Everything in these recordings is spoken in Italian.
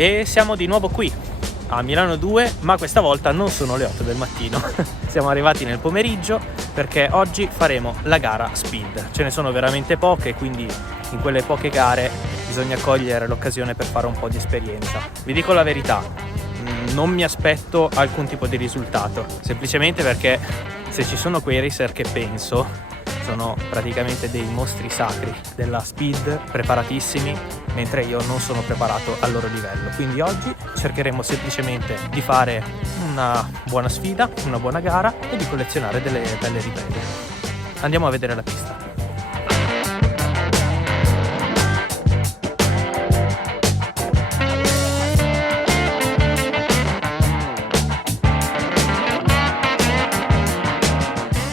E siamo di nuovo qui a Milano 2, ma questa volta non sono le 8 del mattino. Siamo arrivati nel pomeriggio perché oggi faremo la gara speed. Ce ne sono veramente poche, quindi in quelle poche gare bisogna cogliere l'occasione per fare un po' di esperienza. Vi dico la verità, non mi aspetto alcun tipo di risultato, semplicemente perché se ci sono quei racer che penso sono praticamente dei mostri sacri della speed, preparatissimi, mentre io non sono preparato al loro livello. Quindi oggi cercheremo semplicemente di fare una buona sfida, una buona gara e di collezionare delle belle riprese. Andiamo a vedere la pista.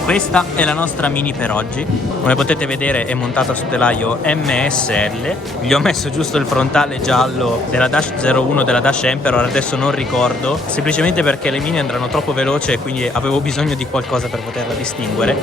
Questa è la nostra Mini per oggi. Come potete vedere è montata su telaio MSL. Gli ho messo giusto il frontale giallo della Dash 01 della Dash Emperor, adesso non ricordo, semplicemente perché le Mini andranno troppo veloce e quindi avevo bisogno di qualcosa per poterla distinguere.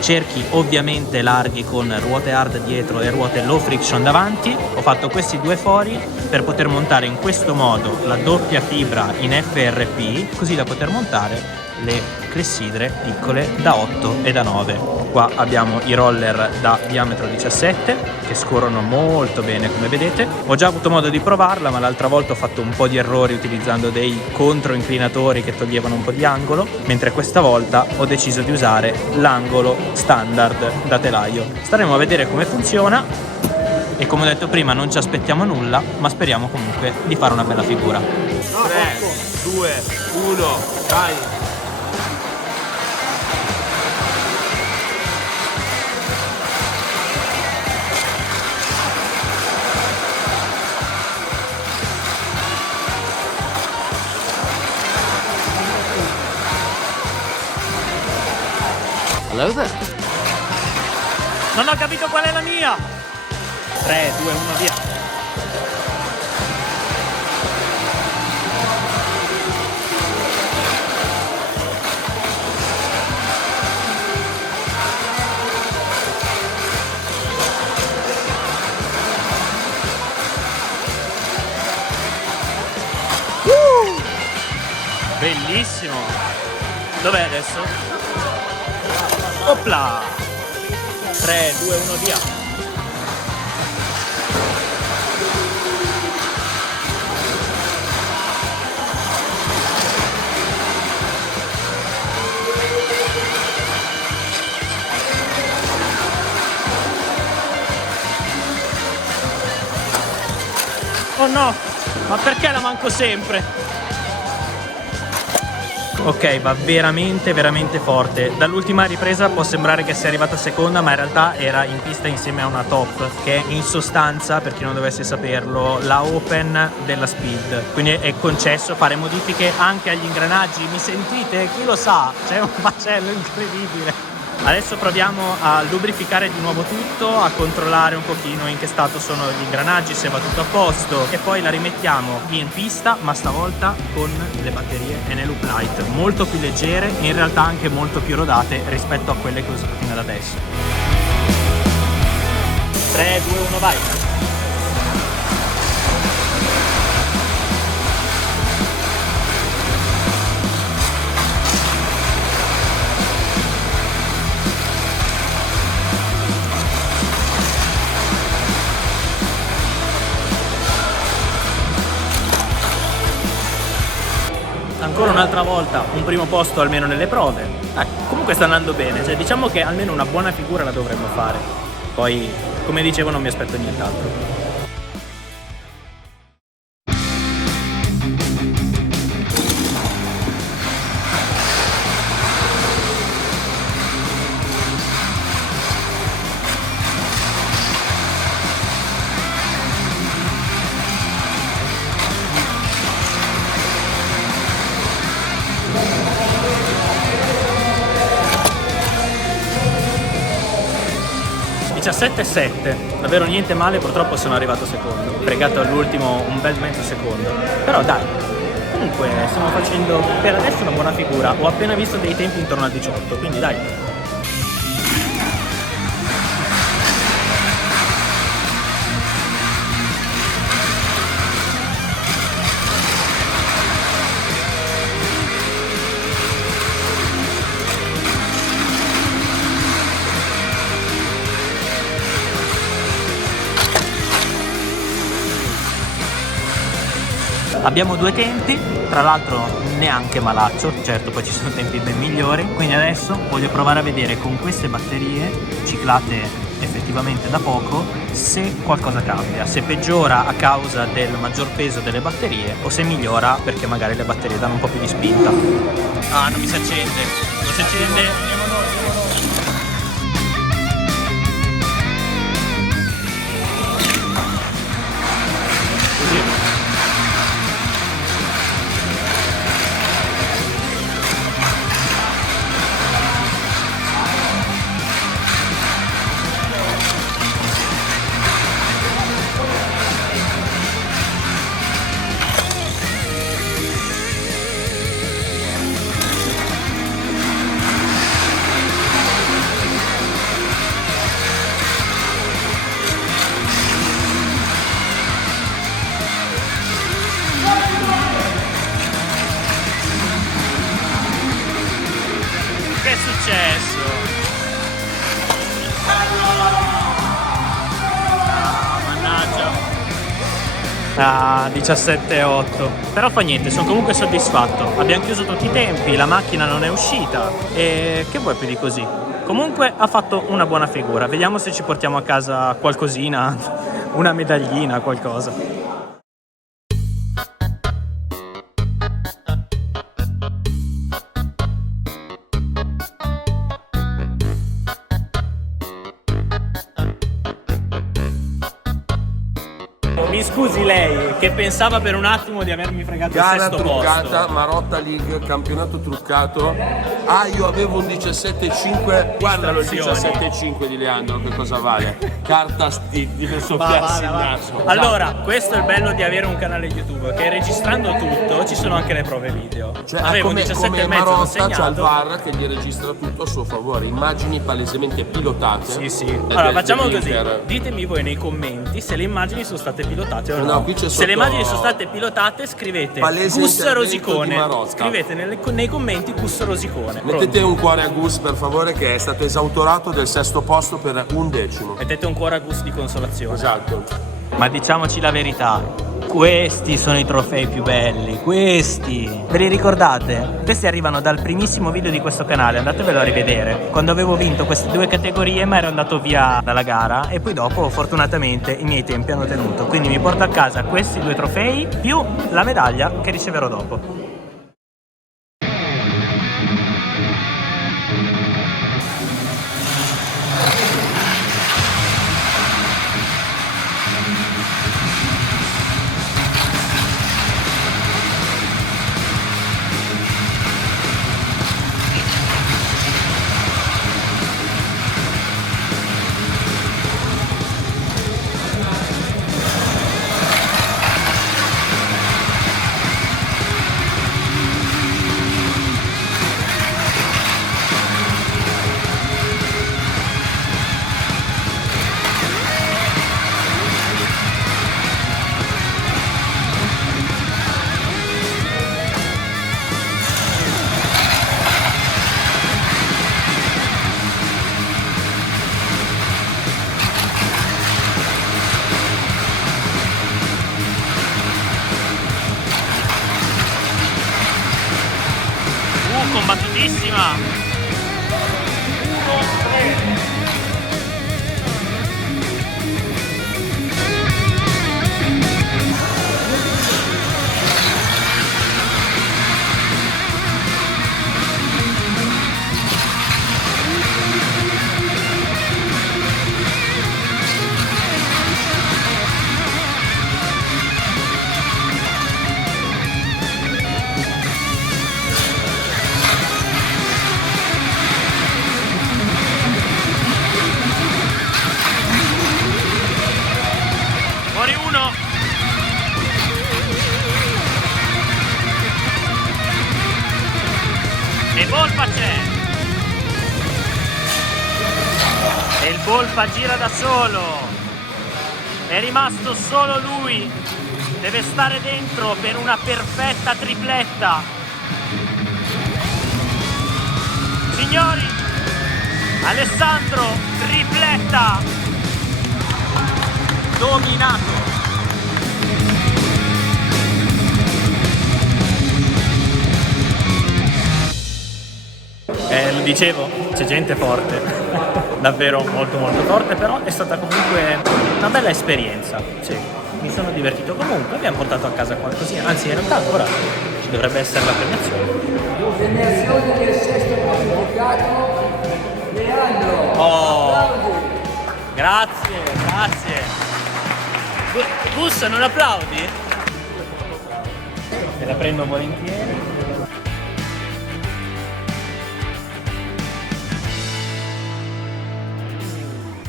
Cerchi ovviamente larghi con ruote hard dietro e ruote low friction davanti. Ho fatto questi due fori per poter montare in questo modo la doppia fibra in FRP, così da poter montare le clessidre piccole da 8 e da 9. Qua abbiamo i roller da diametro 17 che scorrono molto bene, come vedete. Ho già avuto modo di provarla, ma l'altra volta ho fatto un po' di errori utilizzando dei controinclinatori che toglievano un po' di angolo, mentre questa volta ho deciso di usare l'angolo standard da telaio. Staremo a vedere come funziona e, come ho detto prima, non ci aspettiamo nulla, ma speriamo comunque di fare una bella figura. 3, 2, 1, vai! Hello there. Non ho capito qual è la mia! 3, 2, 1, via! Bellissimo! Dov'è adesso? Opla! 3, 2, 1, via! Oh no! Ma perché la manco sempre? Ok, va veramente forte. Dall'ultima ripresa può sembrare che sia arrivata seconda, ma in realtà era in pista insieme a una top, che è in sostanza, per chi non dovesse saperlo, la open della speed. Quindi è concesso fare modifiche anche agli ingranaggi. Mi sentite? Chi lo sa? C'è un macello incredibile. Adesso proviamo a lubrificare di nuovo tutto, a controllare un pochino in che stato sono gli ingranaggi, se va tutto a posto, e poi la rimettiamo in pista, ma stavolta con le batterie Eneloop Lite, molto più leggere e in realtà anche molto più rodate rispetto a quelle che ho usato fino ad adesso. 3, 2, 1, vai! Ancora un'altra volta un primo posto almeno nelle prove. Comunque sta andando bene, cioè diciamo che almeno una buona figura la dovremmo fare. Poi, come dicevo, non mi aspetto nient'altro. 17,7, davvero niente male, purtroppo sono arrivato secondo, fregato all'ultimo un bel mezzo secondo, però dai, comunque stiamo facendo per adesso una buona figura, ho appena visto dei tempi intorno al 18, quindi dai. Abbiamo 2 tempi, tra l'altro neanche malaccio, certo poi ci sono tempi ben migliori, quindi adesso voglio provare a vedere con queste batterie ciclate effettivamente da poco se qualcosa cambia, se peggiora a causa del maggior peso delle batterie o se migliora perché magari le batterie danno un po' più di spinta. Ah, non mi si accende, non si accende. Che è successo? Mannaggia. Ah, 17,8. Però fa niente, sono comunque soddisfatto. Abbiamo chiuso tutti i tempi, la macchina non è uscita. E che vuoi più di così? Comunque ha fatto una buona figura. Vediamo se ci portiamo a casa qualcosina, una medaglina, qualcosa. Mi scusi lei, che pensava per un attimo di avermi fregato il Gara sesto truccata, posto. Marotta League, campionato truccato. Ah, io avevo un 17,5. Guardalo il Distrazioni. 17,5 di Leandro, che cosa vale? Carta per soffiarsi il naso. Allora, questo è il bello di avere un canale YouTube, che registrando tutto ci sono anche le prove video. Cioè, Avevo un come 17,5 Marotta c'ha il segnato. VAR che gli registra tutto a suo favore. Immagini palesemente pilotate. Sì, sì. Ed Allora, è facciamo così. dell'Inter. Ditemi voi nei commenti se le immagini sono state pilotate o no. No, qui c'è Se le sotto- immagini sono state pilotate, scrivete Palese Gus intervento Rosicone. di Marotta. Scrivete nei commenti Gus Rosicone. Mettete Pronto? un cuore a Gus, per favore, che è stato esautorato del sesto posto per 1/10. Mettete un cuore a Gus di consolazione. Esatto. Ma diciamoci la verità, questi sono i trofei più belli, questi! Ve li ricordate? Questi arrivano dal primissimo video di questo canale, andatevelo a rivedere. Quando avevo vinto queste 2 categorie ma ero andato via dalla gara e poi dopo fortunatamente i miei tempi hanno tenuto. Quindi mi porto a casa questi 2 trofei più la medaglia che riceverò dopo. Combattutissima! 1-3. Fuori uno! E Volpa c'è! E il Volpa gira da solo! È rimasto solo lui! Deve stare dentro per una perfetta tripletta! Signori! Alessandro, tripletta! Dominato! Dicevo, c'è gente forte, davvero molto molto forte, però è stata comunque una bella esperienza, sì, mi sono divertito comunque, abbiamo portato a casa qualcosina, anzi in realtà ora ci dovrebbe essere la premiazione. Premiazione del sesto classificato, Leandro. Oh, grazie, grazie. Gus, non applaudi? Me la prendo volentieri.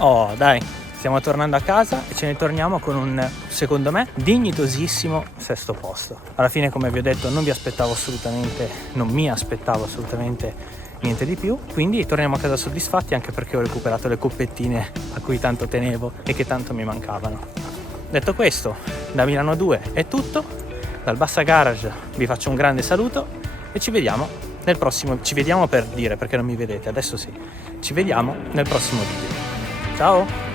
Oh, dai, stiamo tornando a casa e ce ne torniamo con un, secondo me, dignitosissimo sesto posto. Alla fine, come vi ho detto, non mi aspettavo assolutamente niente di più, quindi torniamo a casa soddisfatti, anche perché ho recuperato le coppettine a cui tanto tenevo e che tanto mi mancavano. Detto questo, da Milano 2 è tutto, dal Bassa Garage vi faccio un grande saluto e ci vediamo nel prossimo, ci vediamo per dire, perché non mi vedete, adesso sì, ci vediamo nel prossimo video. Ciao!